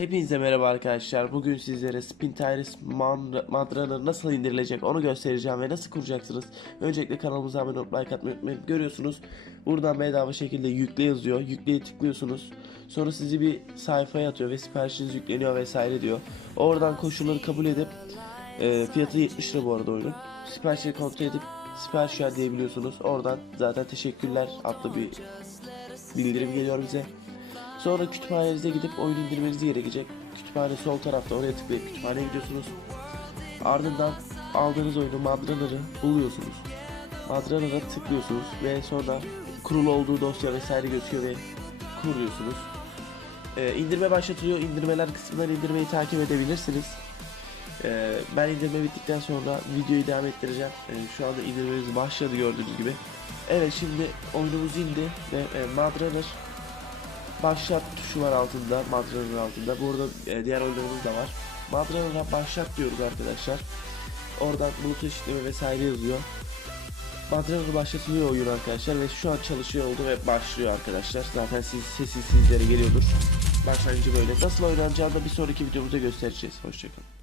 Hepinize merhaba arkadaşlar. Bugün sizlere Spin Tires nasıl indirilecek onu göstereceğim ve nasıl kuracaksınız. Öncelikle kanalımıza abone olup like atmayı unutmayın. Görüyorsunuz buradan bedava şekilde yükle yazıyor. Yükleye tıklıyorsunuz. Sonra sizi bir sayfaya atıyor ve siparişiniz yükleniyor vesaire diyor. Oradan koşulları kabul edip e, fiyatı 70 lira bu arada oyunun. Siparişleri kontrol edip sipariş ver diyebiliyorsunuz. Oradan zaten teşekkürler adlı bir bildirim geliyor bize. Sonra kütüphanenize gidip oyun indirmeniz gerekecek. Kütüphane sol tarafta oraya tıklayıp kütüphaneye gidiyorsunuz. Ardından aldığınız oyunu Madraner'ı buluyorsunuz. Madraner'a tıklıyorsunuz ve sonra kurulu olduğu dosya vesaire gözüküyor ve kuruyorsunuz. Ee, indirme başlatılıyor. İndirmeler kısmından indirmeyi takip edebilirsiniz. Ee, ben indirme bittikten sonra videoyu devam ettireceğim. Ee, şu anda indirmemiz başladı gördüğünüz gibi. Evet şimdi oyunumuz indi ve e, Madraner başlat tuşu var altında, Madraner'ın altında. Bu arada e, diğer oyunlarımız da var. Madraner'a başlat diyoruz arkadaşlar. Oradan bulut eşitleme vesaire yazıyor. Madraner başlatılıyor oyun arkadaşlar ve şu an çalışıyor oldu ve başlıyor arkadaşlar. Zaten siz, sesi sizlere geliyordur. Başlangıcı böyle. Nasıl oynanacağını da bir sonraki videomuzda göstereceğiz. Hoşçakalın.